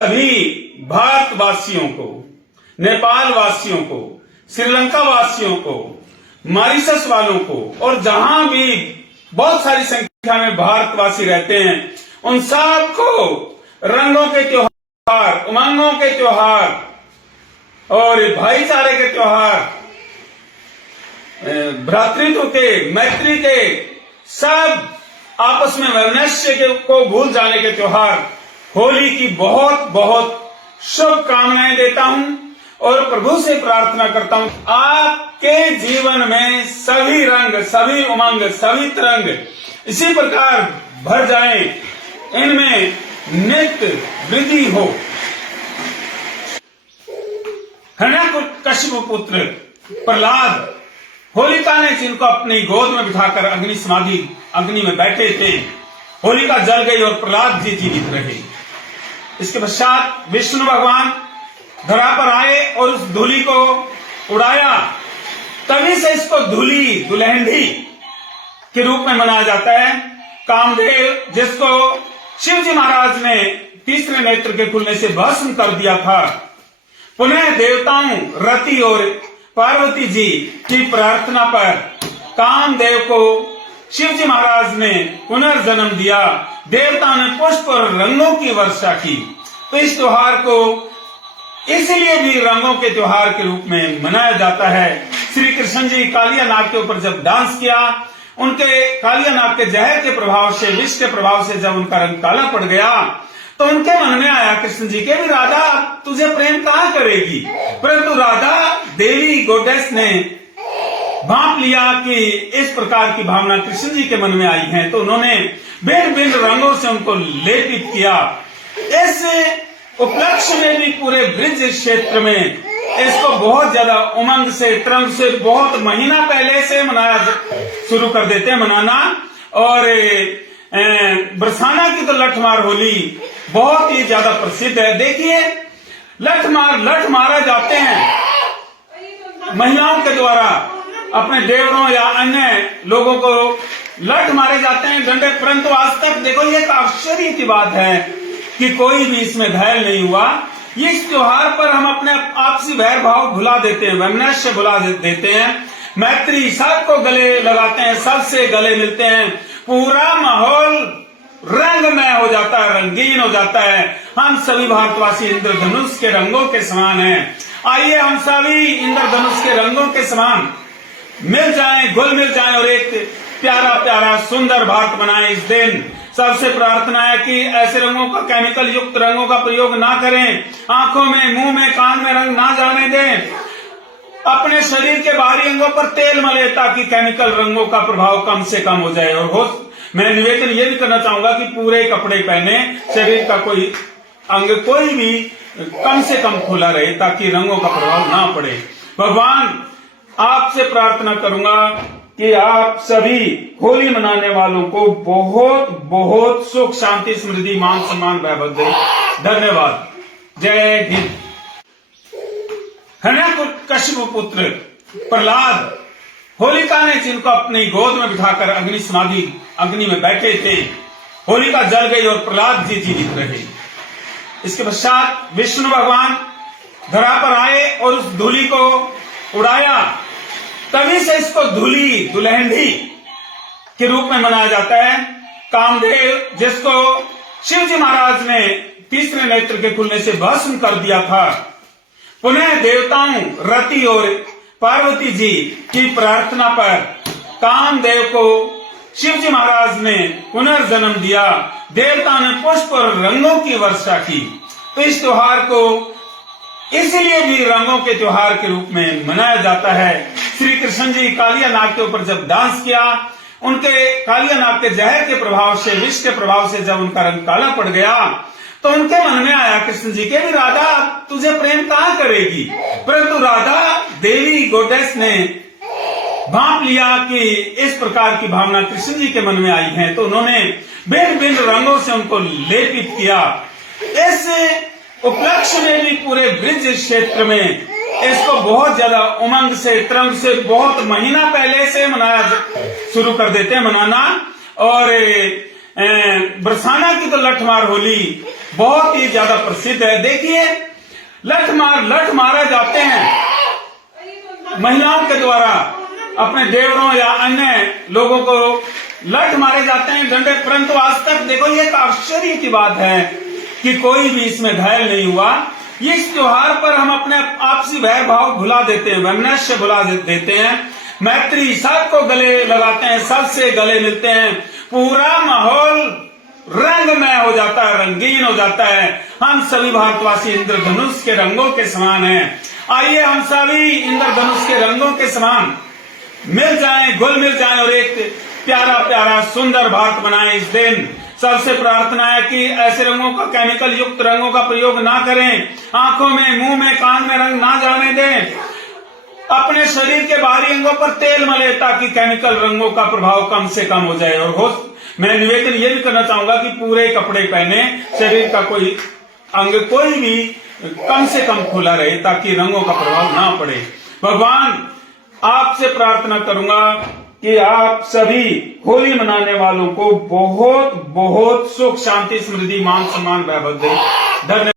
सभी भारतवासियों को, नेपाल वासियों को, श्रीलंका वासियों को, मॉरिशस वालों को और जहां भी बहुत सारी संख्या में भारतवासी रहते हैं उन सबको रंगों के त्योहार, उमंगों के त्योहार और भाईचारे के त्योहार, भ्रातृत्व के, मैत्री के, सब आपस में वैमनस्य को भूल जाने के त्योहार होली की बहुत बहुत शुभकामनाएं देता हूं और प्रभु से प्रार्थना करता हूं आपके जीवन में सभी रंग, सभी उमंग, सभी तरंग इसी प्रकार भर जाएं, इनमें नित्य वृद्धि हो। हिरण्यकश्यप पुत्र प्रहलाद होलिका ने जिनको अपनी गोद में बिठाकर अग्नि समाधि अग्नि में बैठे थे, होलिका जल गई और प्रहलाद जी जीवित रहे। इसके पश्चात विष्णु भगवान धरा पर आए और उस धूलि को उड़ाया, तभी से इसको धूलि दुलहंडी के रूप में मनाया जाता है। कामदेव जिसको शिव जी महाराज ने तीसरे नेत्र के खुलने से भस्म कर दिया था, पुनः देवताओं रति और पार्वती जी की प्रार्थना पर कामदेव को शिव जी महाराज ने पुनर्जन्म दिया। देवता ने पुष्प और रंगों की वर्षा की। तो इस त्योहार को इसलिए भी रंगों के त्योहार के रूप में मनाया जाता है। श्री कृष्ण जी कालिया नाग के ऊपर जब डांस किया, उनके कालिया नाग के जहर के प्रभाव से, विष के प्रभाव से जब उनका रंग काला पड़ गया तो उनके मन में आया कृष्ण जी के भी राधा तुझे प्रेम कहां करेगी, परंतु राधा देवी गोडेस ने भांप लिया कि इस प्रकार की भावना कृष्ण जी के मन में आई है, तो उन्होंने भिन्न भिन्न रंगों से उनको लेपित किया। इस उपलक्ष्य में भी पूरे ब्रिज क्षेत्र में इसको बहुत ज्यादा उमंग से, तरंग से बहुत महीना पहले से मनाया शुरू कर देते हैं मनाना। और बरसाना की तो लठमार होली बहुत ही ज्यादा प्रसिद्ध है। देखिए लठ मारा जाते हैं महिलाओं के द्वारा, अपने देवरों या अन्य लोगों को लठ मारे जाते हैं डंडे, परंतु आज तक देखो ये एक आश्चर्य की बात है कि कोई भी इसमें घायल नहीं हुआ। इस त्योहार पर हम अपने आपसी वैर भाव भुला देते हैं, वैमनस्य भुला देते हैं, मैत्री सबको गले लगाते हैं, सबसे गले मिलते हैं, पूरा माहौल रंगमय हो जाता है, रंगीन हो जाता है। हम सभी भारतवासी इंद्रधनुष के रंगों के समान हैं। आइए हम सभी इंद्रधनुष के रंगों के समान मिल जाएं, घुल मिल जाएं और एक प्यारा प्यारा सुंदर भारत बनाएं। इस दिन सबसे प्रार्थना है कि ऐसे रंगों का, केमिकल युक्त रंगों का प्रयोग ना करें, आंखों में, मुंह में, कान में रंग ना जाने दें, अपने शरीर के बाहरी अंगों पर तेल मले ताकि केमिकल रंगों का प्रभाव कम से कम हो जाए। और मैं निवेदन ये भी करना चाहूंगा कि पूरे कपड़े पहने, शरीर का कोई अंग कोई भी कम से कम खुला रहे ताकि रंगों का प्रभाव ना पड़े। भगवान आपसे प्रार्थना करूंगा कि आप सभी होली मनाने वालों को बहुत बहुत सुख, शांति, समृद्धि, मान सम्मान, वैभव दे। धन्यवाद। जय हिंद। हिरण्यकश्यप पुत्र प्रहलाद होलिका ने जिनको अपनी गोद में बिठाकर अग्नि समाधि अग्नि में बैठे थे, होलिका जल गई और प्रहलाद जी जीवित रहे। इसके पश्चात विष्णु भगवान धरा पर आए और उस धूलि को उड़ाया, तभी से इसको धूलि दुलहंडी के रूप में मनाया जाता है। कामदेव जिसको शिव जी महाराज ने तीसरे नेत्र के खुलने से भस्म कर दिया था, पुनः देवताओं रति और पार्वती जी की प्रार्थना पर कामदेव को शिव जी महाराज ने पुनर्जन्म दिया। देवता ने पुष्प और रंगों की वर्षा की। तो इस त्योहार को इसलिए भी रंगों के त्योहार के रूप में मनाया जाता है। श्री कृष्ण जी कालिया नाग के ऊपर जब डांस किया, उनके कालिया नाग के जहर के प्रभाव से, विष के प्रभाव से जब उनका रंग काला पड़ गया तो उनके मन में आया कृष्ण जी के भी राधा तुझे प्रेम कहां करेगी, परंतु राधा देवी गोडेस ने भांप लिया कि इस प्रकार की भावना कृष्ण जी के मन में आई है, तो उन्होंने भिन्न भिन्न रंगों से उनको लेपित किया। इस उपलक्ष्य में भी पूरे ब्रिज क्षेत्र में इसको बहुत ज्यादा उमंग से, तरंग से बहुत महीना पहले से मनाया शुरू कर देते हैं मनाना। और बरसाना की तो लठमार होली बहुत ही ज्यादा प्रसिद्ध है। देखिए लठ मारा जाते हैं महिलाओं के द्वारा, अपने देवरों या अन्य लोगों को लठ मारे जाते हैं डंडे, परंतु आज तक देखो ये एक आश्चर्य की बात है कि कोई भी इसमें घायल नहीं हुआ। ये इस त्योहार पर हम अपने आपसी भय भाव भुला देते हैं, वैमनस्य भुला देते हैं, मैत्री सबको गले लगाते हैं, सबसे गले मिलते हैं, पूरा माहौल रंगमय हो जाता है, रंगीन हो जाता है। हम सभी भारतवासी इंद्रधनुष के रंगों के समान हैं। आइए हम सभी इंद्रधनुष के रंगों के समान मिल जाएं, घुल मिल जाएं और एक प्यारा प्यारा सुंदर भारत बनाएं। इस दिन सबसे प्रार्थना है कि ऐसे रंगों का, केमिकल युक्त रंगों का प्रयोग ना करें, आंखों में, मुंह में, कान में रंग ना जाने दें, अपने शरीर के बाहरी अंगों पर तेल मले ताकि केमिकल रंगों का प्रभाव कम से कम हो जाए। और मैं निवेदन ये भी करना चाहूंगा कि पूरे कपड़े पहने, शरीर का कोई अंग कोई भी कम से कम खुला रहे ताकि रंगों का प्रभाव ना पड़े। भगवान आपसे प्रार्थना करूंगा कि आप सभी होली मनाने वालों को बहुत बहुत सुख, शांति, समृद्धि, मान सम्मान, वैभव दें। धन्यवाद।